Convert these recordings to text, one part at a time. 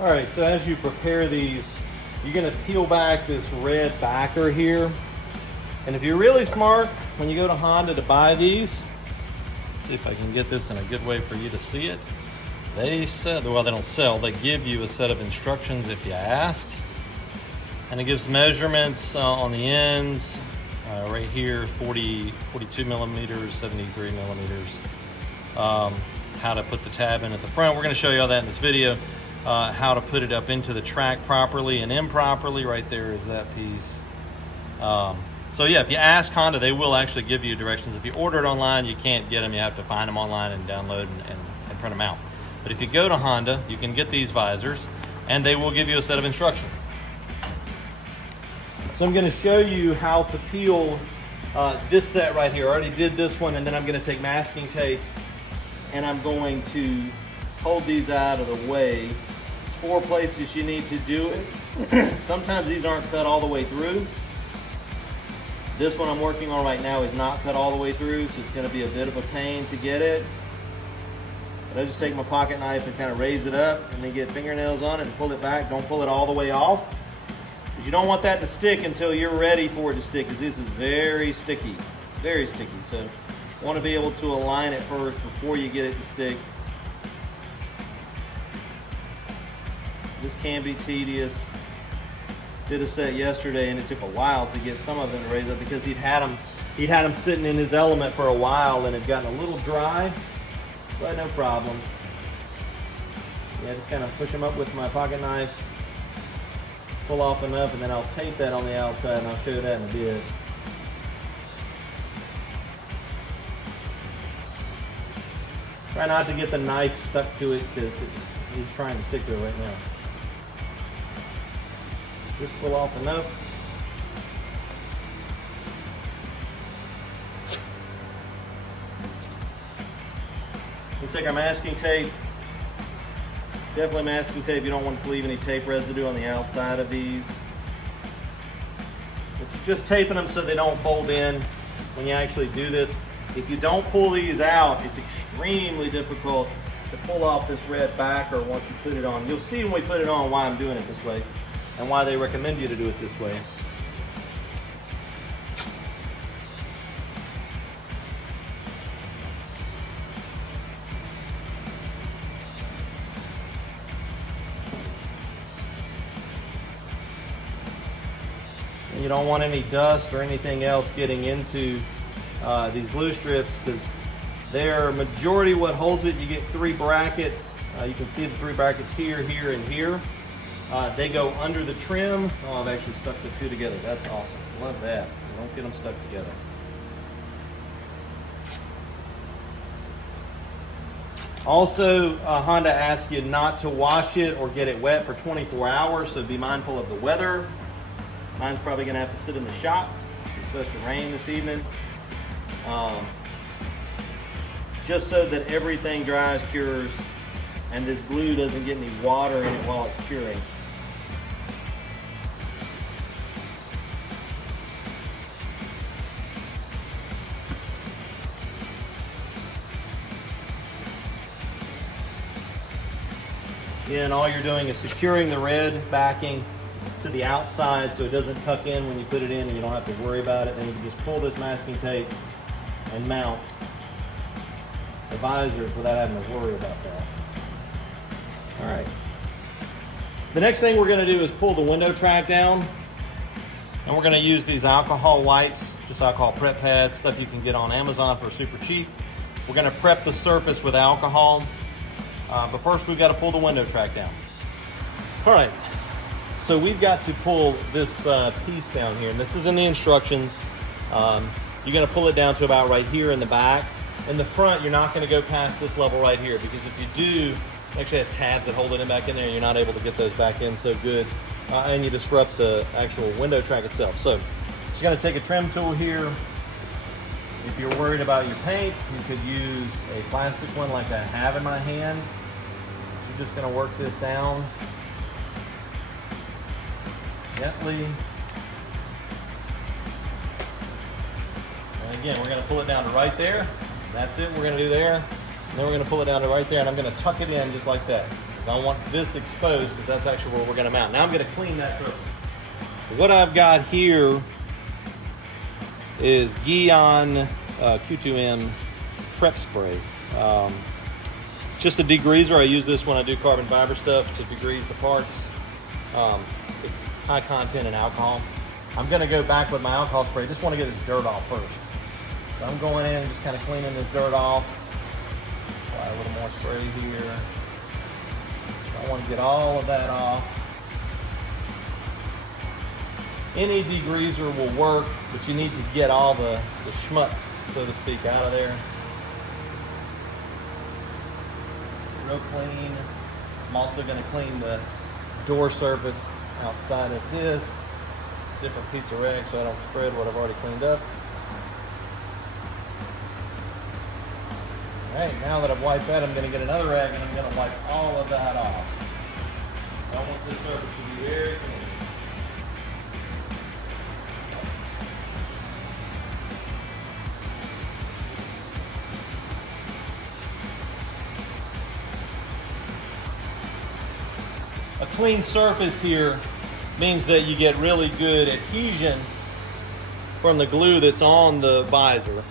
All right, so as you prepare these, you're gonna peel back this red backer here. And if you're really smart, when you go to Honda to buy these, see if I can get this in a good way for you to see it. They said, well, they don't sell, they give you a set of instructions if you ask. And it gives measurements on the ends, right here, 42 millimeters, 73 millimeters. How to put the tab in at the front. We're gonna show you all that in this video. How to put it up into the track properly and improperly. Right there is that piece. So yeah, if you ask Honda, they will actually give you directions. If you order it online, you can't get them. You have to find them online and download and print them out. But if you go to Honda, you can get these visors and they will give you a set of instructions. So I'm gonna show you how to peel this set right here. I already did this one, and then I'm gonna take masking tape and I'm going to hold these out of the way. 4 places you need to do it. Sometimes these aren't cut all the way through. This one I'm working on right now is not cut all the way through, so it's gonna be a bit of a pain to get it. But I just take my pocket knife and kind of raise it up and then get fingernails on it and pull it back. Don't pull it all the way off, because you don't want that to stick until you're ready for it to stick, because this is very sticky, very sticky. So you want to be able to align it first before you get it to stick. This can be tedious. Did a set yesterday and it took a while to get some of them to raise up, because he'd had them sitting in his element for a while and had gotten a little dry, but no problems. Yeah, just kind of push them up with my pocket knife, pull off enough, and then I'll tape that on the outside, and I'll show you that in a bit. Try not to get the knife stuck to it, because he's trying to stick to it right now. Just pull off enough. We'll take our masking tape. Definitely masking tape. You don't want to leave any tape residue on the outside of these. But you're just taping them so they don't fold in when you actually do this. If you don't pull these out, it's extremely difficult to pull off this red backer once you put it on. You'll see when we put it on why I'm doing it this way and why they recommend you to do it this way. And you don't want any dust or anything else getting into these glue strips, because they're majority what holds it. You get 3 brackets. You can see the 3 brackets here, here, and here. They go under the trim. Oh, I've actually stuck the 2 together. That's awesome. Love that. Don't get them stuck together. Also, Honda asks you not to wash it or get it wet for 24 hours, so be mindful of the weather. Mine's probably going to have to sit in the shop. It's supposed to rain this evening. Just so that everything dries, cures, and this glue doesn't get any water in it while it's curing. Yeah, and all you're doing is securing the red backing to the outside so it doesn't tuck in when you put it in, and you don't have to worry about it. Then you can just pull this masking tape and mount the visors without having to worry about that. All right. The next thing we're going to do is pull the window track down, and we're going to use these alcohol wipes, just alcohol prep pads, stuff you can get on Amazon for super cheap. We're going to prep the surface with alcohol, but first we've got to pull the window track down. All right. So we've got to pull this piece down here, and this is in the instructions. You're going to pull it down to about right here in the back. In the front, you're not going to go past this level right here, because if you do, actually has tabs that hold it back in there, and you're not able to get those back in so good, and you disrupt the actual window track itself. So just going to take a trim tool here. If you're worried about your paint, you could use a plastic one like I have in my hand. So you're just going to work this down gently. And again, we're going to pull it down to right there. That's it, we're going to do there. And then we're going to pull it down to right there, and I'm going to tuck it in just like that. So I want this exposed because that's actually where we're going to mount. Now I'm going to clean that surface. What I've got here is Guion Q2M prep spray. Just a degreaser. I use this when I do carbon fiber stuff to degrease the parts. It's high content in alcohol. I'm going to go back with my alcohol spray. Just want to get this dirt off first. So I'm going in and just kind of cleaning this dirt off. Apply a little more spray here. I want to get all of that off. Any degreaser will work, but you need to get all the schmutz, so to speak, out of there. Real clean. I'm also going to clean the door surface outside of this. Different piece of rag so I don't spread what I've already cleaned up. Alright, now that I've wiped that, I'm going to get another rag and I'm going to wipe all of that off. I want this surface to be very clean. A clean surface here means that you get really good adhesion from the glue that's on the visor.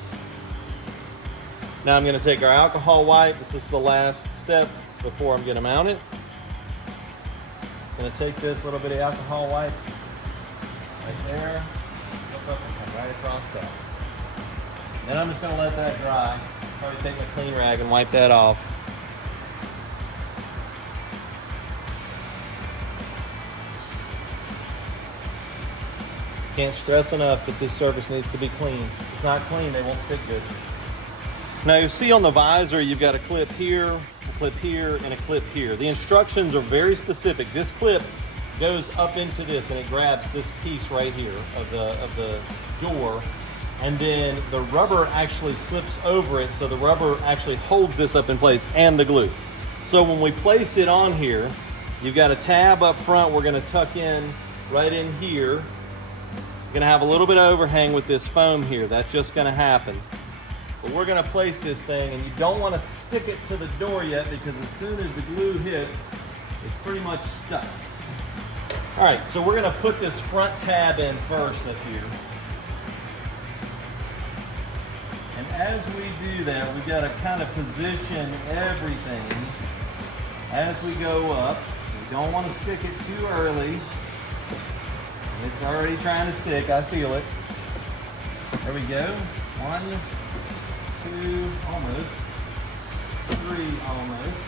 Now I'm going to take our alcohol wipe. This is the last step before I'm going to mount it. I'm going to take this little bit of alcohol wipe right there, look up and come right across that. Then I'm just going to let that dry. Probably take my clean rag and wipe that off. Can't stress enough that this surface needs to be clean. If it's not clean, they won't stick good. Now you see on the visor, you've got a clip here, a clip here, and a clip here. The instructions are very specific. This clip goes up into this and it grabs this piece right here of the door, and then the rubber actually slips over it, so the rubber actually holds this up in place, and the glue. So when we place it on here, you've got a tab up front we're going to tuck in right in here. We're going to have a little bit of overhang with this foam here. That's just going to happen. But we're going to place this thing, and you don't want to stick it to the door yet, because as soon as the glue hits, it's pretty much stuck. All right, so we're going to put this front tab in first up here. And as we do that, we've got to kind of position everything as we go up. We don't want to stick it too early. It's already trying to stick, I feel it. There we go. 1, 2, almost. 3, almost.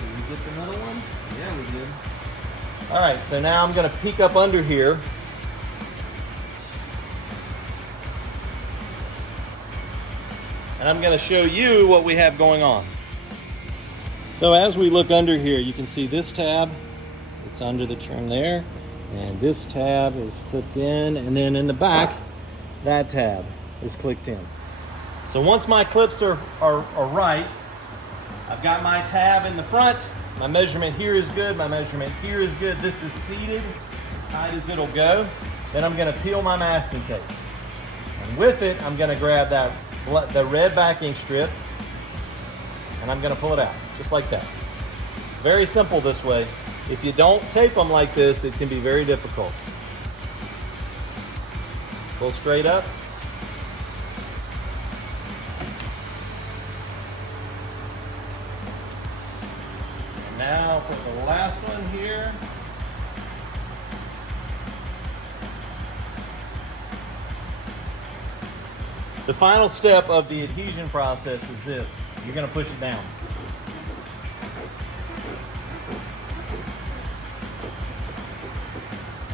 Did we get the middle one? Yeah, we did. All right, so now I'm going to peek up under here. And I'm going to show you what we have going on. So as we look under here, you can see this tab. It's under the trim there. And this tab is clipped in, and then in the back, that tab is clicked in. So once my clips are right, I've got my tab in the front. My measurement here is good. My measurement here is good. This is seated as tight as it'll go. Then I'm going to peel my masking tape. And with it, I'm going to grab the red backing strip, and I'm going to pull it out, just like that. Very simple this way. If you don't tape them like this, it can be very difficult. Pull straight up. And now for the last one here. The final step of the adhesion process is this. You're going to push it down.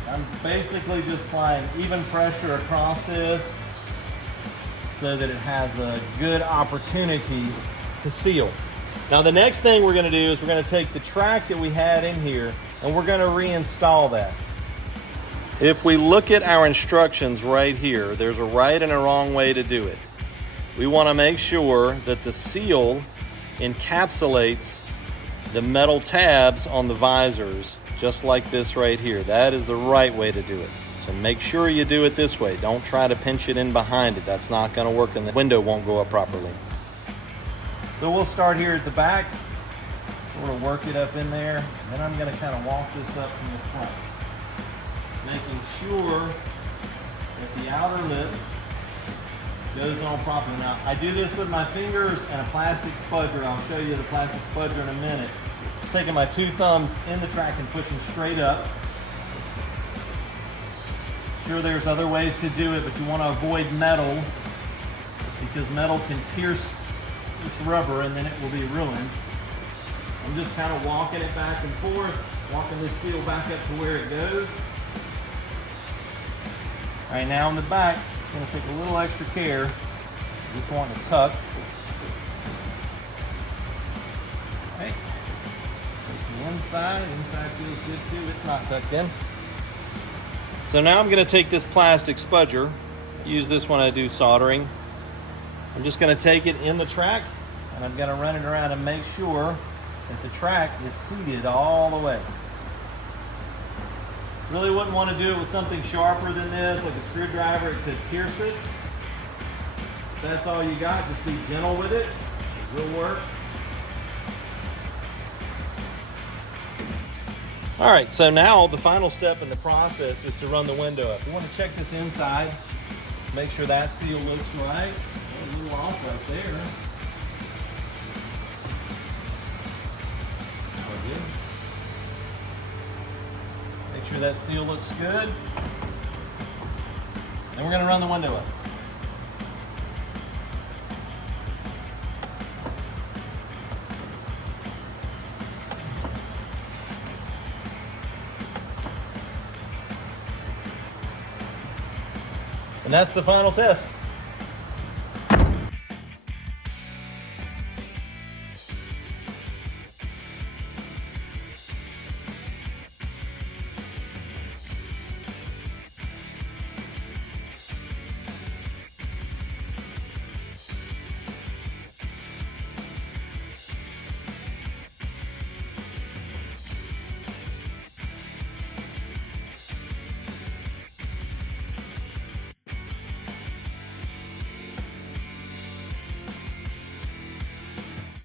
I'm basically just applying even pressure across this so that it has a good opportunity to seal. Now the next thing we're going to do is we're going to take the track that we had in here and we're going to reinstall that. If we look at our instructions right here, there's a right and a wrong way to do it. We want to make sure that the seal encapsulates the metal tabs on the visors, just like this right here. That is the right way to do it. So make sure you do it this way. Don't try to pinch it in behind it. That's not going to work and the window won't go up properly. So we'll start here at the back. sort of work it up in there. And then I'm going to kind of walk this up from the front, making sure that the outer lip goes on properly. Now, I do this with my fingers and a plastic spudger. I'll show you the plastic spudger in a minute. Just taking my 2 thumbs in the track and pushing straight up. Sure, there's other ways to do it, but you want to avoid metal because metal can pierce this rubber and then it will be ruined. I'm just kind of walking it back and forth, walking this seal back up to where it goes. All right, now on the back, it's going to take a little extra care. Just want to tuck. Okay. Take the inside. Inside feels good too. It's not tucked in. So now I'm going to take this plastic spudger. I use this when I do soldering. I'm just going to take it in the track and I'm going to run it around and make sure that the track is seated all the way. Really wouldn't want to do it with something sharper than this, like a screwdriver. It could pierce it. If that's all you got, just be gentle with it. It will work. All right, so now the final step in the process is to run the window up. You want to check this inside, make sure that seal looks right. A little off right there. Make sure that seal looks good. Then we're going to run the window up. And that's the final test.